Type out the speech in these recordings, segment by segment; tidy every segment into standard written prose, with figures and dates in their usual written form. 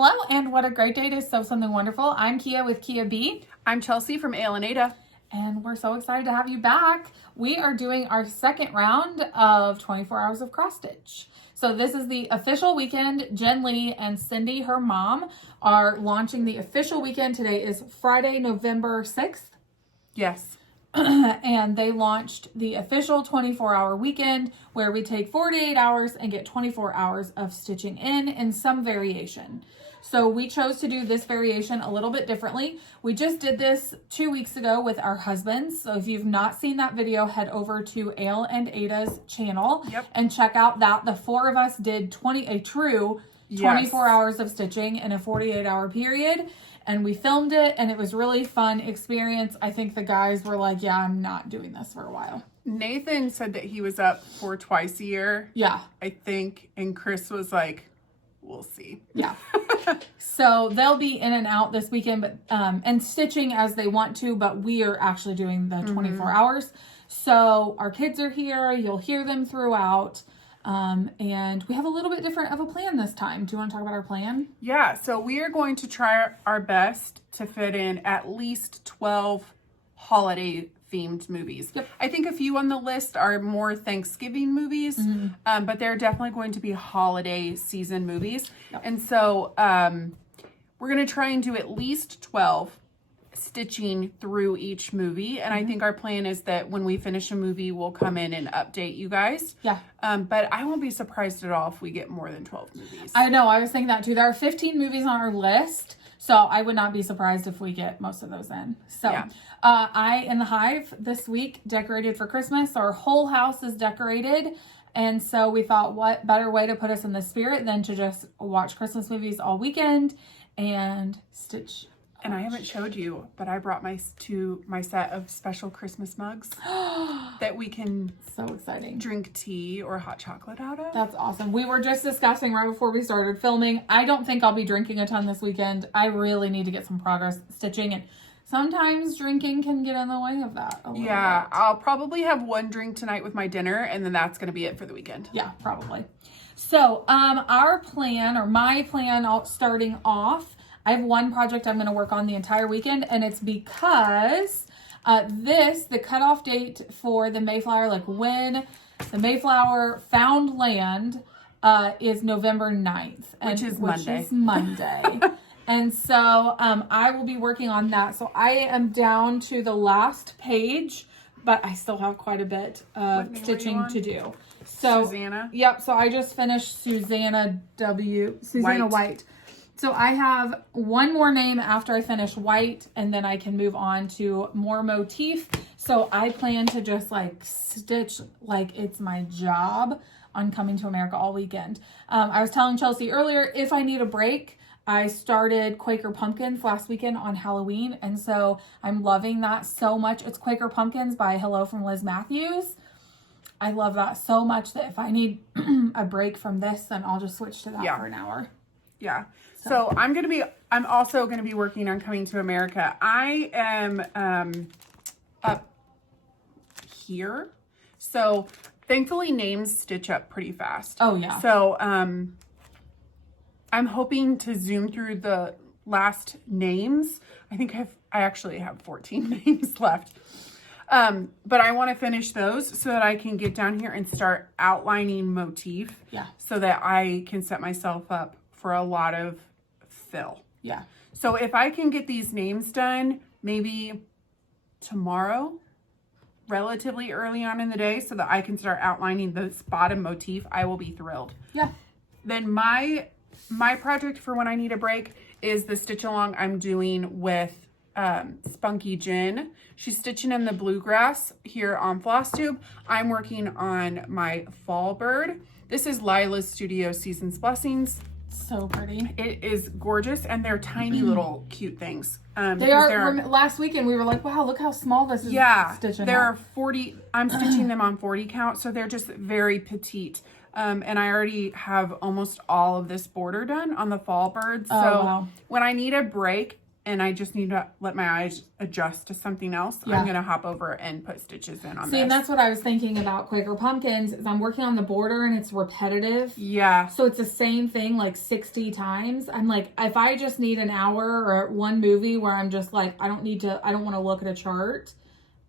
Hello, and what a great day to sew something wonderful. I'm Kia with Kia B. I'm Chelsea from Aida. And we're so excited to have you back. We are doing our second round of 24 hours of cross stitch. So this is the official weekend. Jen Lee and Cindy, her mom, are launching the official weekend. Today is Friday, November 6th. Yes. And they launched the official 24-hour weekend where we take 48 hours and get 24 hours of stitching in some variation. So we chose to do this variation a little bit differently. We just did this 2 weeks ago with our husbands. So if you've not seen that video, head over to Ale and Ada's channel and check out that. The four of us did a true 24 hours of stitching in a 48-hour period. And we filmed it, and it was really fun experience. I think the guys were like, yeah, I'm not doing this for a while. Nathan said that he was up for twice a year. Yeah. I think. And Chris was like, we'll see. Yeah. So they'll be in and out this weekend, but and stitching as they want to, but we are actually doing the 24 hours. So our kids are here. You'll hear them throughout. And we have a little bit different of a plan this time. Do you want to talk about our plan? Yeah, so we are going to try our best to fit in at least 12 holiday themed movies. Yep. I think a few on the list are more Thanksgiving movies, but they're definitely going to be holiday season movies. Yep. And so we're going to try and do at least 12 stitching through each movie, and I think our plan is that when we finish a movie, we'll come in and update you guys. Yeah. But I won't be surprised at all if we get more than 12 movies. I know, I was thinking that too. There are 15 movies on our list, so I would not be surprised if we get most of those in. So I in the Hive this week decorated for Christmas. Our whole house is decorated, and so we thought, what better way to put us in the spirit than to just watch Christmas movies all weekend and stitch. And I haven't showed you, but I brought my set of special Christmas mugs that we can drink tea or hot chocolate out of. That's awesome. We were just discussing right before we started filming. I don't think I'll be drinking a ton this weekend. I really need to get some progress stitching, and sometimes drinking can get in the way of that a little bit. I'll probably have one drink tonight with my dinner, and then that's going to be it for the weekend. Yeah, probably. So our plan, or my plan starting off, I have one project I'm going to work on the entire weekend, and it's because the cutoff date for the Mayflower, like when the Mayflower found land, is November 9th. Which is Monday. And so I will be working on that. So I am down to the last page, but I still have quite a bit of stitching to do. So Susanna? Yep. So I just finished Susanna White. So I have one more name after I finish White, and then I can move on to more motif. So I plan to just like stitch like it's my job on Coming to America all weekend. I was telling Chelsea earlier, if I need a break, I started Quaker Pumpkins last weekend on Halloween, and so I'm loving that so much. It's Quaker Pumpkins by Hello from Liz Matthews. I love that so much that if I need a break from this, then I'll just switch to that for an hour. Yeah. So I'm also going to be working on Coming to America. I am up here. So thankfully names stitch up pretty fast. Oh yeah. So I'm hoping to zoom through the last names. I actually have 14 names left. But I want to finish those so that I can get down here and start outlining motif. Yeah. So that I can set myself up for a lot of fill. Yeah. So if I can get these names done, maybe tomorrow, relatively early on in the day, so that I can start outlining this bottom motif, I will be thrilled. Yeah. Then my project for when I need a break is the stitch along I'm doing with Spunky Jen. She's stitching in the bluegrass here on Floss Tube. I'm working on my fall bird. This is Lila's Studio Season's Blessings. So pretty. It is gorgeous, and they're tiny little cute things. They are. Last weekend we were like, wow, look how small this is. Stitching there are 40. I'm stitching them on 40 count, so they're just very petite. And I already have almost all of this border done on the fall bird. So when I need a break and I just need to let my eyes adjust to something else, Yeah. I'm going to hop over and put stitches in on this. And that's what I was thinking about Quaker Pumpkins, is I'm working on the border and it's repetitive. Yeah. So it's the same thing like 60 times. I'm like, if I just need an hour or one movie where I'm just like, I don't want to look at a chart,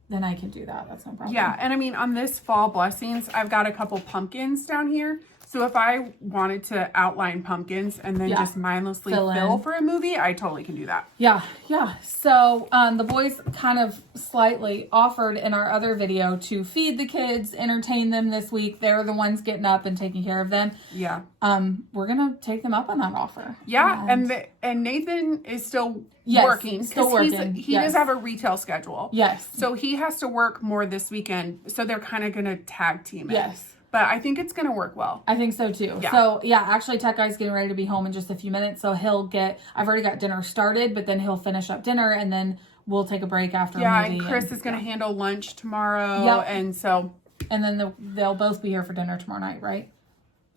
then I can do that. That's no problem. Yeah. And I mean, on this fall blessings, I've got a couple pumpkins down here. So if I wanted to outline pumpkins and then just mindlessly fill for a movie, I totally can do that. Yeah, yeah. So the boys kind of slightly offered in our other video to feed the kids, entertain them this week. They're the ones getting up and taking care of them. Yeah. We're gonna take them up on that offer. Yeah, and Nathan is still working. Still working. He does have a retail schedule. Yes. So he has to work more this weekend. So they're kind of gonna tag team it. Yes. But I think it's going to work well. I think so too. Yeah. So yeah, actually Tech Guy's getting ready to be home in just a few minutes. So I've already got dinner started, but then he'll finish up dinner and then we'll take a break after. Yeah, and Chris is going to handle lunch tomorrow. Yep. And so. And then they'll both be here for dinner tomorrow night, right?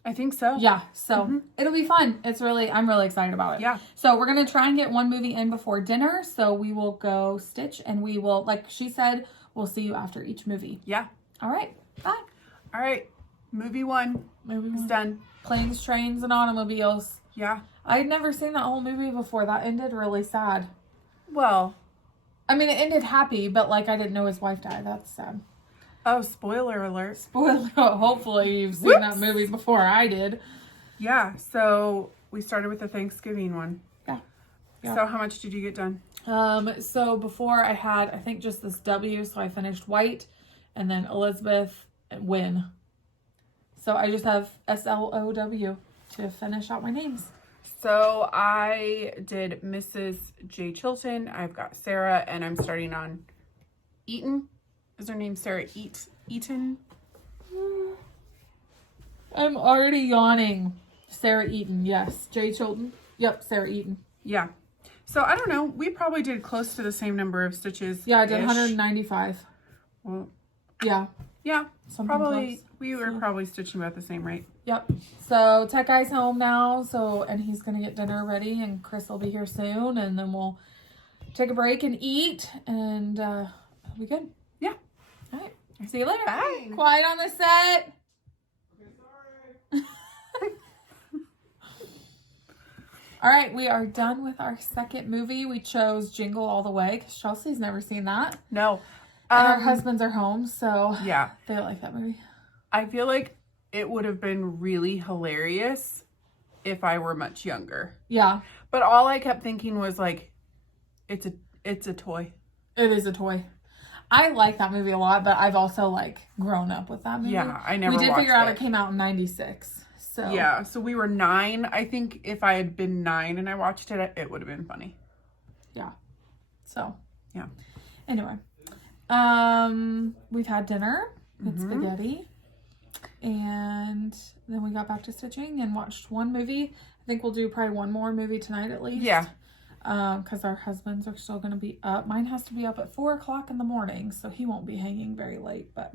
I think so. Yeah. So it'll be fun. I'm really excited about it. Yeah. So we're going to try and get one movie in before dinner. So we will go stitch and we will, like she said, we'll see you after each movie. Yeah. All right. Bye. All right. Movie one is done. Planes, Trains, and Automobiles. Yeah. I'd never seen that whole movie before. That ended really sad. Well. I mean, it ended happy, but like I didn't know his wife died. That's sad. Oh, spoiler alert. Spoiler. Hopefully you've seen that movie before I did. Yeah. So we started with the Thanksgiving one. Yeah. So how much did you get done? So before I had, I think just this W. So I finished White and then Elizabeth and Win. So I just have SLOW to finish out my names. So I did Mrs. J. Chilton. I've got Sarah, and I'm starting on Eaton. Is her name Sarah Eaton? I'm already yawning. Sarah Eaton, yes. J. Chilton. Yep, Sarah Eaton. Yeah. So I don't know. We probably did close to the same number of stitches. Yeah, I did 195. Well, yeah. Yeah. Something probably close. We were probably stitching about the same rate. Yep. So Tech Guy's home now, and he's gonna get dinner ready, and Chris will be here soon, and then we'll take a break and eat, and it'll be good. Yeah. All right. See you later. Bye. Quiet on the set. Okay, sorry. All right, we are done with our second movie. We chose Jingle All the Way because Chelsea's never seen that. No. And our husbands are home, so yeah, they like that movie. I feel like it would have been really hilarious if I were much younger. Yeah. But all I kept thinking was like, it's a toy. It is a toy. I like that movie a lot, but I've also like grown up with that movie. Yeah, I never watched it. We did figure out it came out in 96. So yeah, so we were 9. I think if I had been 9 and I watched it, it would have been funny. Yeah. So yeah. Anyway. We've had dinner with spaghetti, and then we got back to stitching and watched one movie. I think we'll do probably one more movie tonight at least. Yeah. Because our husbands are still going to be up. Mine has to be up at 4 o'clock in the morning, so he won't be hanging very late. But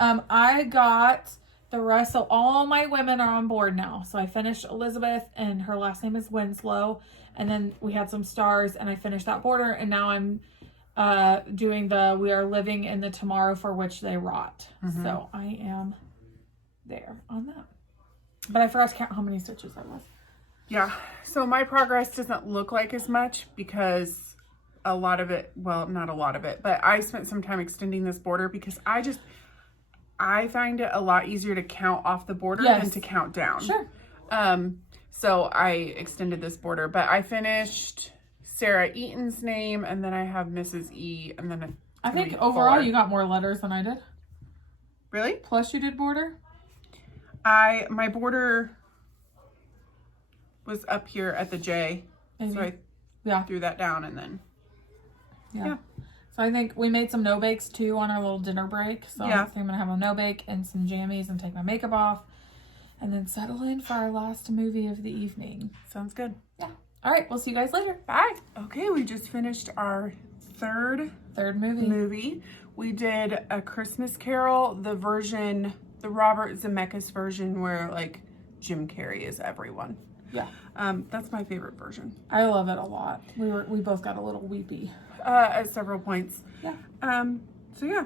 I got the rest. So all my women are on board now. So I finished Elizabeth, and her last name is Winslow. And then we had some stars, and I finished that border. And now I'm doing we are living in the tomorrow for which they rot. So I am there on that. But I forgot to count how many stitches that was. Yeah. So my progress doesn't look like as much because a lot of it, well, not a lot of it, but I spent some time extending this border because I find it a lot easier to count off the border than to count down. Sure. So I extended this border, but I finished Sarah Eaton's name, and then I have Mrs. E, and then I think overall you got more letters than I did. Really? Plus you did border? My border was up here at the J. Maybe. So I threw that down, and then yeah. So I think we made some no bakes too on our little dinner break. So I think I'm gonna have a no bake and some jammies and take my makeup off, and then settle in for our last movie of the evening. Sounds good. Yeah. All right. We'll see you guys later. Bye. Okay, we just finished our third movie. We did A Christmas Carol, the Robert Zemeckis version where like Jim Carrey is everyone. Yeah. That's my favorite version. I love it a lot. We both got a little weepy. At several points. Yeah. So yeah,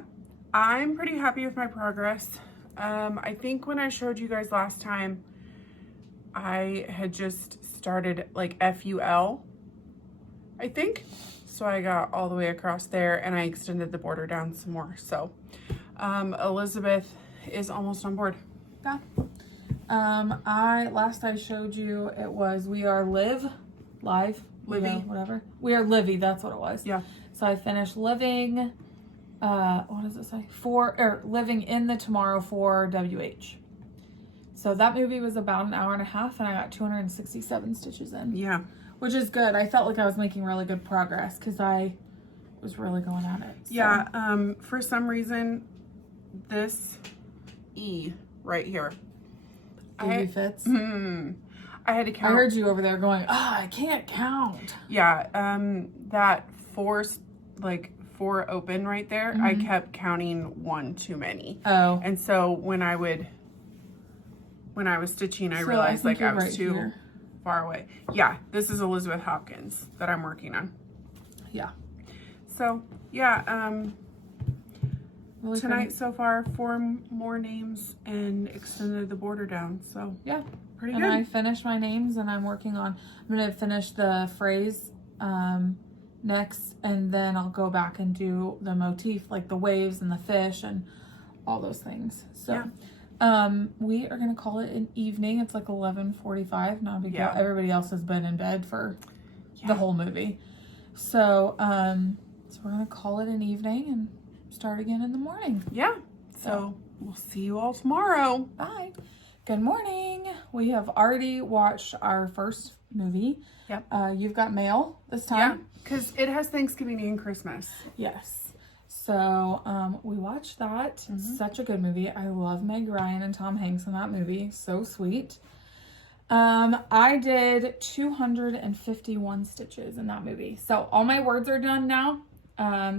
I'm pretty happy with my progress. I think when I showed you guys last time, I had just started like FUL, I think. So I got all the way across there and I extended the border down some more. So Elizabeth is almost on board. Yeah. Last I showed you, it was We Are Livy, whatever. We Are Livy, that's what it was. Yeah. So I finished Living, what does it say? Living in the Tomorrow for WH. So that movie was about an hour and a half and I got 267 stitches in. Yeah. Which is good. I felt like I was making really good progress because I was really going at it. So. Yeah. For some reason, this E right here. Baby fits. I had to count. I heard you over there going, I can't count. Yeah. That four open right there, I kept counting one too many. Oh. And so when I was stitching, I realized I was too far away. Yeah, this is Elizabeth Hopkins that I'm working on. Yeah. So yeah, really tonight so far 4 more names and extended the border down. So yeah, pretty good. good. And I finished my names and I'm gonna finish the phrase next, and then I'll go back and do the motif, like the waves and the fish and all those things. So we are gonna call it an evening. It's like 11:45. Not a big deal. Everybody else has been in bed for the whole movie. So we're gonna call it an evening and start again in the morning. Yeah. So we'll see you all tomorrow. Bye. Good morning. We have already watched our first movie. Yep. You've Got Mail this time. Yeah, because it has Thanksgiving and Christmas. Yes. So we watched that. It's such a good movie. I love Meg Ryan and Tom Hanks in that movie. So sweet. I did 251 stitches in that movie. So all my words are done now.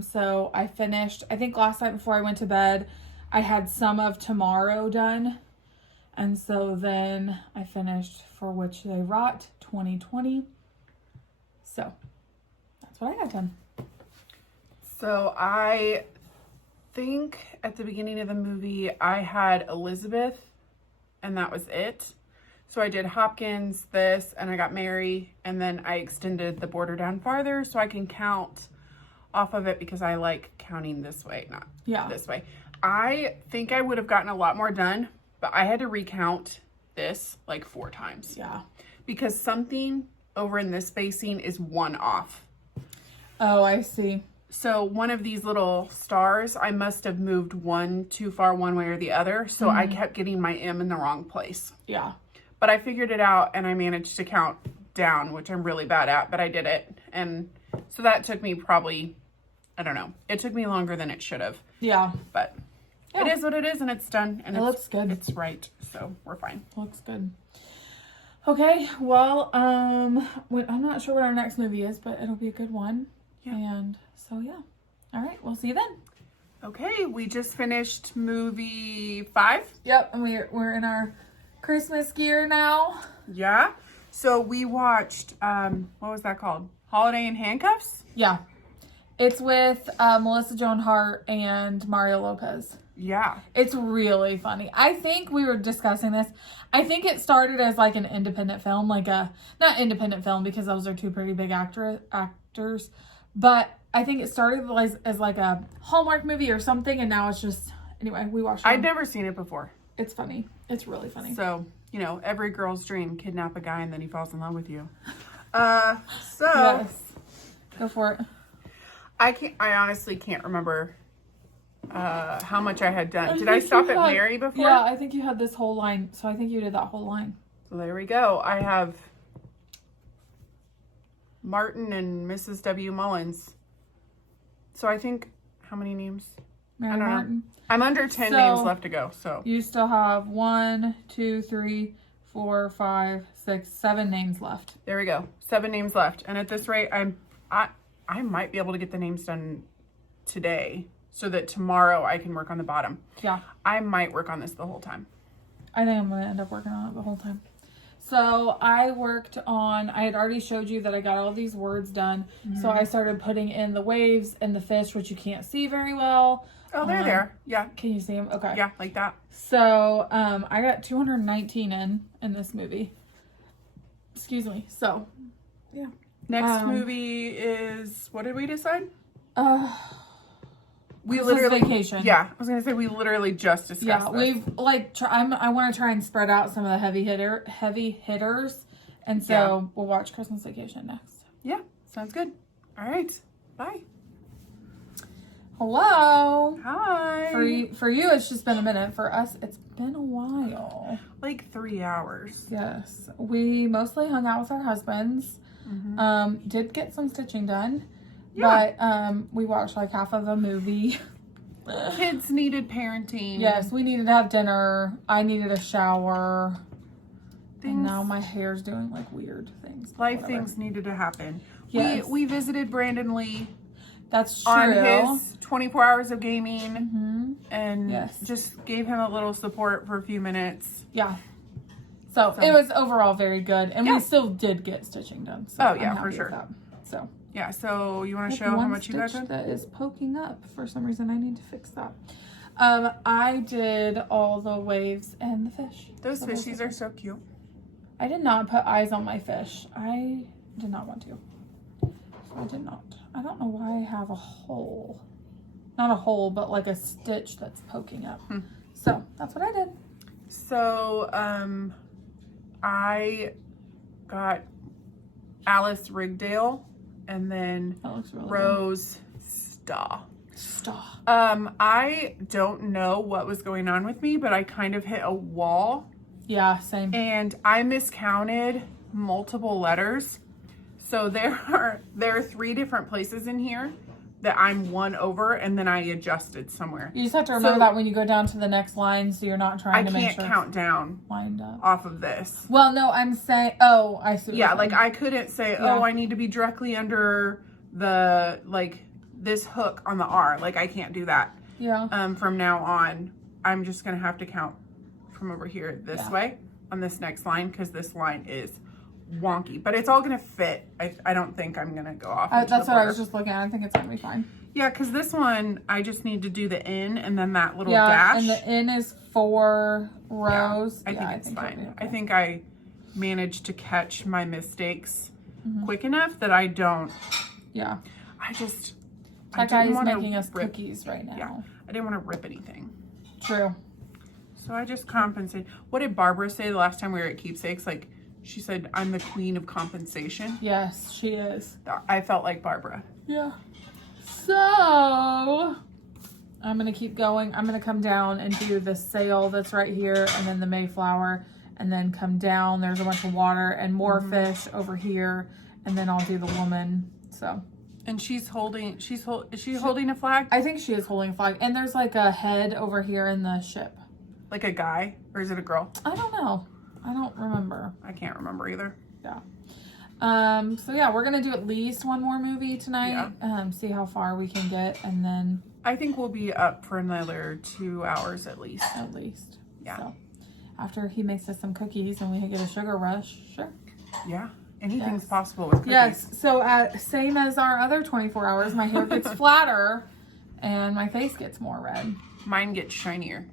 So I finished, I think last night before I went to bed, I had some of tomorrow done. And so then I finished For Which They Wrought 2020. So that's what I got done. So I think at the beginning of the movie, I had Elizabeth and that was it. So I did Hopkins, this, and I got Mary, and then I extended the border down farther so I can count off of it because I like counting this way, not this way. I think I would have gotten a lot more done, but I had to recount this like 4 times. Yeah. Because something over in this spacing is 1 off. Oh, I see. So one of these little stars, I must have moved 1 too far one way or the other. So I kept getting my M in the wrong place. Yeah. But I figured it out and I managed to count down, which I'm really bad at, but I did it. And so that took me probably, I don't know, it took me longer than it should have. Yeah. But it is what it is and it's done. And it looks good. It's right. So we're fine. Looks good. Okay. Well, I'm not sure what our next movie is, but it'll be a good one. Yeah. And so, yeah. All right. We'll see you then. Okay. We just finished movie 5. Yep. And we're in our Christmas gear now. Yeah. So we watched, what was that called? Holiday in Handcuffs? Yeah. It's with Melissa Joan Hart and Mario Lopez. Yeah. It's really funny. I think we were discussing this. I think it started as like an independent film, like not independent film because those are 2 pretty big actors, but I think it started as like a Hallmark movie or something, and now it's just, anyway, we watched it. I'd never seen it before. It's funny. It's really funny. So, you know, every girl's dream, kidnap a guy and then he falls in love with you. Yes. Go for it. I honestly can't remember how much I had done. Did I stop at Mary before? Yeah, I think you had this whole line. So I think you did that whole line. So there we go. I have Martin and Mrs. W. Mullins. So I think, how many names? Mary Martin. I'm under 10 names left to go, so. You still have 1, 2, 3, 4, 5, 6, 7 names left. There we go. 7 names left. And at this rate, I might be able to get the names done today so that tomorrow I can work on the bottom. Yeah. I might work on this the whole time. I think I'm going to end up working on it the whole time. So I worked on, I had already showed you that I got all these words done. So I started putting in the waves and the fish, which you can't see very well. Oh, they're there. Yeah. Can you see them? Okay. Yeah, like that. So I got 219 in this movie. Excuse me. So, yeah. Next movie is, what did we decide? We Christmas literally Vacation. Yeah, I was gonna say we literally just discussed. Yeah, this. we've like. I want to try and spread out some of the heavy hitters, and so we'll watch Christmas Vacation next. Yeah, sounds good. All right, bye. Hello. Hi. For you, it's just been a minute. For us, it's been a while. Like 3 hours. Yes, we mostly hung out with our husbands. Did get some stitching done. Yeah. But we watched like half of a movie. Kids needed parenting. Yes, we needed to have dinner. I needed a shower. Things, and now my hair's doing like weird things. Life things needed to happen. Yes. We visited Brandon Lee. That's true. On his 24 hours of gaming. And Yes. just gave him a little support for a few minutes. Yeah. So it was overall very good. And Yeah. we still did get stitching done. So Oh, I'm yeah, happy for with sure. that. So Yeah, so you want to show how one much you got stitch done? that is poking up. For some reason, I need to fix that. I did all the waves and the fish. Those So fishies are so cute. I did not put eyes on my fish. I did not want to. So I did not. I don't know why I have a hole. Not a hole, but like a stitch that's poking up. So that's what I did. So, I got Alice Rigdale and then That looks really Rose Staw. good. Stop. I don't know what was going on with me, but I kind of hit a wall Yeah, same. and I miscounted multiple letters. So there are 3 different places in here that I'm one over, and then I adjusted somewhere. You just have to remember So- that when you go down to the next line, so you're not I trying to make can't sure count down it's lined up. off of this. Well, no, I'm saying. Oh, I see. what Yeah, you're like saying. I couldn't say, Yeah. oh, I need to be directly under the, like, this hook on the R. Like, I can't do that. Yeah. From now on, I'm just going to have to count from over here this Yeah. way on this next line, because this line is wonky. But it's all going to fit. I don't think I'm going to go off. into That's the what I border. was just looking at. I think it's gonna be fine. Yeah, because this one, I just need to do the N and then that little Yeah, dash. and the N is 4 rows. I think Yeah, it's it'll be fine. okay. I think I managed to catch my mistakes Mm-hmm. quick enough that I don't. Yeah. I just. That guy is wanna making us rip- cookies right now. Yeah, I didn't want to rip anything. True. So I just compensated. What did Barbara say the last time we were at Keepsakes? Like, she said, I'm the queen of compensation. Yes, she is. I felt like Barbara. Yeah. So I'm gonna keep going. I'm gonna come down and do the sail that's right here, and then the Mayflower, and then come down. There's a bunch of water and more fish over here, and then I'll do the woman. So And she's holding, is she holding a flag? I think she is holding a flag, and there's like a head over here in the ship. Like a guy? Or is it a girl? I don't know. I don't remember. I can't remember either. Yeah. So yeah, we're gonna do at least one more movie tonight. See how far we can get, and then I think we'll be up for another 2 hours at least. Yeah. Yeah. So after he makes us some cookies and we can get a sugar rush, sure. Yeah. Anything's Yes. possible with cookies. Yes. So same as our other 24 hours, my hair gets flatter and my face gets more red. Mine gets shinier.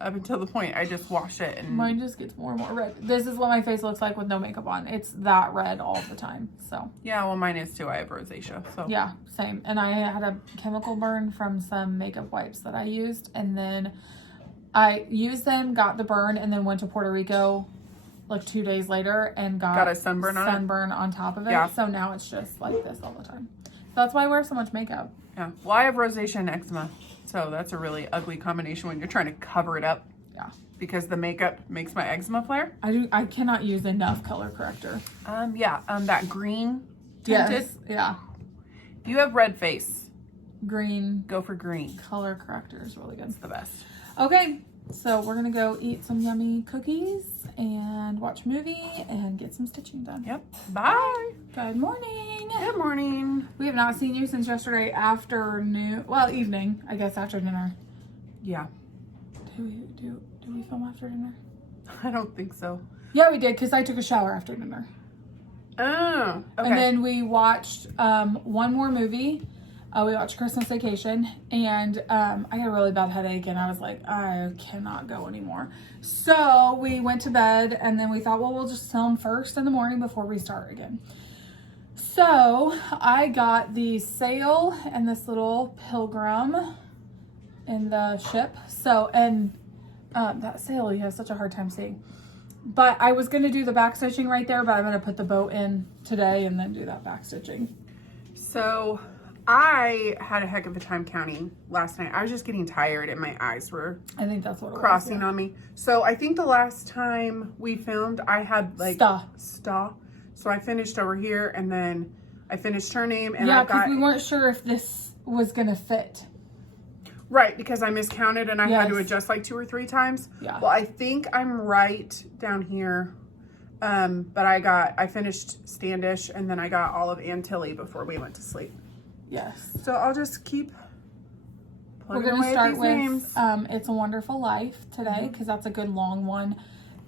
Up until the point I just wash it and Mine just gets more and more red. This is what my face looks like with no makeup on. It's that red all the time. So yeah, well mine is too. I have rosacea. So yeah, same. And I had a chemical burn from some makeup wipes that I used, and then I used them, got the burn, and then went to Puerto Rico like 2 days later and got a sunburn on top of it. Yeah. So now it's just like this all the time. So that's why I wear so much makeup. yeah. Well, I have rosacea and eczema. So that's a really ugly combination when you're trying to cover it up. Yeah. Because the makeup makes my eczema flare. I cannot use enough color corrector. That green tinted. Yes. Yeah. If you have red face, Green go for green. color corrector is really good. It's the best. Okay. So we're going to go eat some yummy cookies and watch a movie and get some stitching done. Yep. Bye. Good morning. Good morning. We have not seen you since yesterday afternoon. Well, evening, I guess, after dinner. Yeah. Do we film after dinner? I don't think so. Yeah, we did, because I took a shower after dinner. Oh, okay. And then we watched one more movie. We watched Christmas Vacation, and I got a really bad headache, and I was like, I cannot go anymore. So we went to bed, and then we thought, well, we'll just film first in the morning before we start again. So I got the sail and this little pilgrim in the ship. So, and that sail you have such a hard time seeing. But I was going to do the back stitching right there, but I'm going to put the boat in today and then do that back stitching. So I had a heck of a time counting last night. I was just getting tired and my eyes were I think that's what it crossing was, yeah. on me. So I think the last time we filmed, I had like Sta. So I finished over here and then I finished her name and yeah, I got... because we weren't sure if this was going to fit. Right, because I miscounted and I had to Yes. adjust like 2 or 3 times. Yeah. Well, I think I'm right down here. But I finished Standish and then I got Olive and Tilly before we went to sleep. Yes. So I'll just keep We're plugging going to away at start these with names. It's a Wonderful Life today, because that's a good long one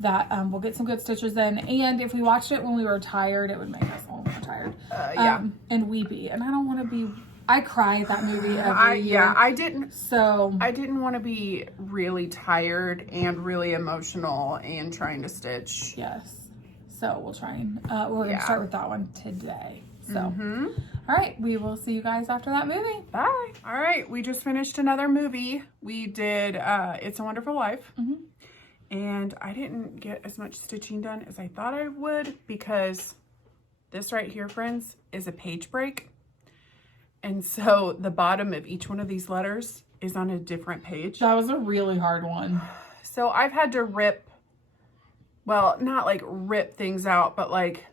that we'll get some good stitches in. And if we watched it when we were tired, it would make us all more tired. Yeah. And weepy. And I don't want to be... I cry at that movie every year. Yeah, I didn't So... want to be really tired and really emotional and trying to stitch. Yes. So we'll try and... we're going to start with that one today. So... All right, we will see you guys after that movie. Bye. All right, we just finished another movie. We did It's a Wonderful Life. And I didn't get as much stitching done as I thought I would because this right here, friends, is a page break. And so the bottom of each one of these letters is on a different page. That was a really hard one. So I've had to rip, well, not like rip things out, but like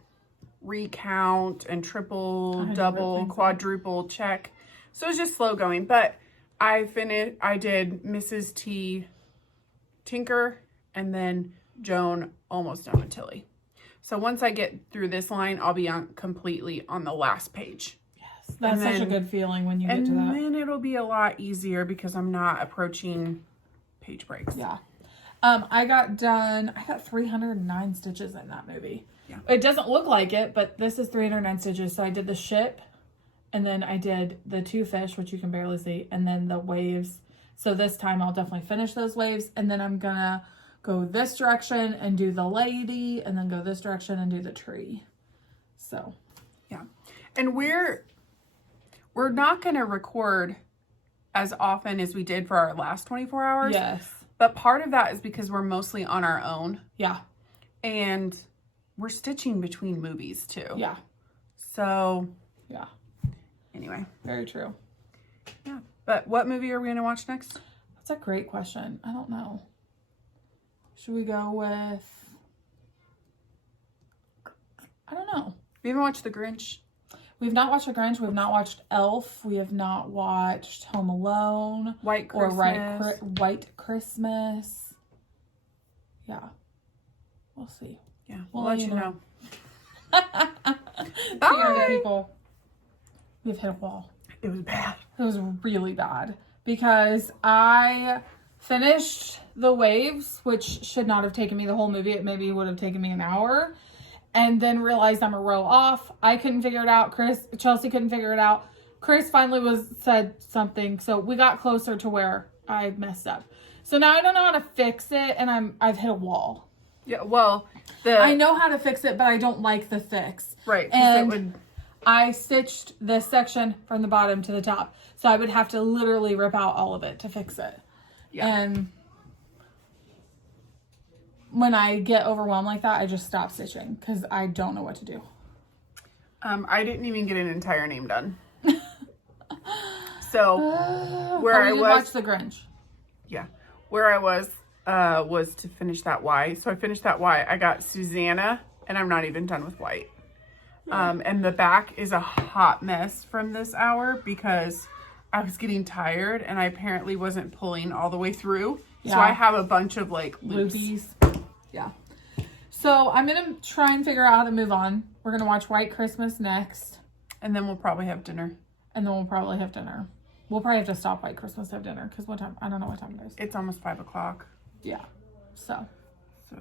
recount and triple, double, quadruple check. So it's just slow going. But I did Mrs. T Tinker and then Joan almost done with Tilly. So once I get through this line, I'll be completely on the last page. Yes, that's such a good feeling when you get to that. And then it'll be a lot easier because I'm not approaching page breaks. Yeah. I got 309 stitches in that movie. Yeah. It doesn't look like it, but this is 309 stitches. So I did the ship, and then I did the 2 fish, which you can barely see, and then the waves. So this time I'll definitely finish those waves, and then I'm gonna go this direction and do the lady, and then go this direction and do the tree. So, yeah. And we're not gonna record as often as we did for our last 24 hours. yes. But part of that is because we're mostly on our own. Yeah. And we're stitching between movies too. Yeah. So, yeah. Anyway. Very true. Yeah. But what movie are we going to watch next? That's a great question. I don't know. Should we go with... I don't know. We haven't watched The Grinch. We've not watched The Grinch. We've not watched Elf. We have not watched Home Alone. White Christmas. Or White Christmas. Yeah. We'll see. Yeah. We'll let you know. Bye. People. We've hit a wall. It was bad. It was really bad. Because I finished the waves, which should not have taken me the whole movie. It maybe would have taken me an hour. And then realized I'm a row off. I couldn't figure it out. Chelsea couldn't figure it out. Chris finally said something. So we got closer to where I messed up. So now I don't know how to fix it. And I've hit a wall. Yeah, well, I know how to fix it, but I don't like the fix. Right. And I stitched this section from the bottom to the top. So I would have to literally rip out all of it to fix it. Yeah. And when I get overwhelmed like that, I just stop stitching because I don't know what to do. I didn't even get an entire name done. So where I was, watch The Grinch. Yeah, where I was to finish that Y. So I finished that Y. I got Susanna, and I'm not even done with White. And the back is a hot mess from this hour because I was getting tired and I apparently wasn't pulling all the way through. Yeah. So I have a bunch of like loopies. Yeah. So I'm going to try and figure out how to move on. We're going to watch White Christmas next. And then we'll probably have dinner. We'll probably have to stop White Christmas to have dinner. Because what time? I don't know what time it is. It's almost 5 o'clock. Yeah. So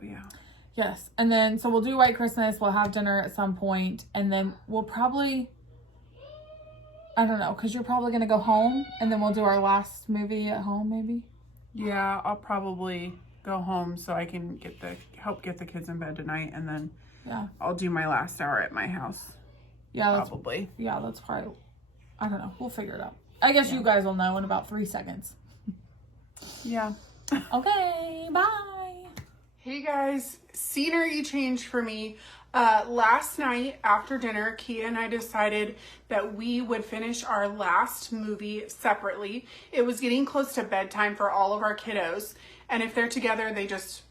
yeah. Yes. And then, so we'll do White Christmas. We'll have dinner at some point. And then we'll probably, I don't know, because you're probably going to go home. And then we'll do our last movie at home, maybe. Yeah, I'll probably go home so I can help get the kids in bed tonight. And then I'll do my last hour at my house. Yeah, probably. That's probably, I don't know. We'll figure it out. I guess you guys will know in about 3 seconds. Yeah. Okay, bye. Hey guys, scenery change for me. Last night after dinner, Kia and I decided that we would finish our last movie separately. It was getting close to bedtime for all of our kiddos. And if they're together, they just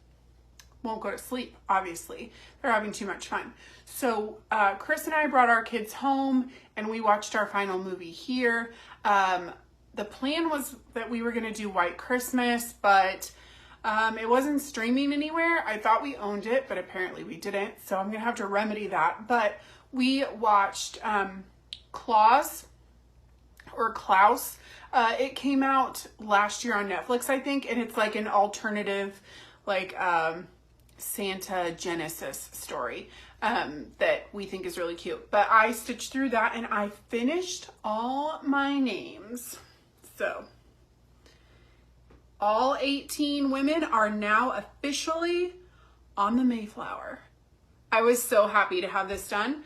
won't go to sleep, obviously. They're having too much fun. So Chris and I brought our kids home and we watched our final movie here. The plan was that we were going to do White Christmas, but it wasn't streaming anywhere. I thought we owned it, but apparently we didn't. So I'm going to have to remedy that. But we watched Klaus. It came out last year on Netflix, I think. And it's like an alternative, like Santa Genesis story that we think is really cute. But I stitched through that and I finished all my names. So all 18 women are now officially on the Mayflower. I was so happy to have this done.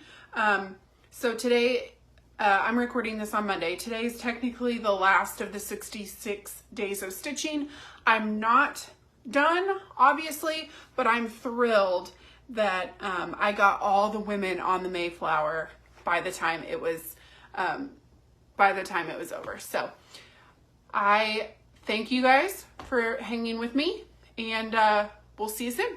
So today, I'm recording this on Monday. Today is technically the last of the 66 days of stitching. I'm not done, obviously, but I'm thrilled that I got all the women on the Mayflower by the time it was over. So I thank you guys for hanging with me, and we'll see you soon.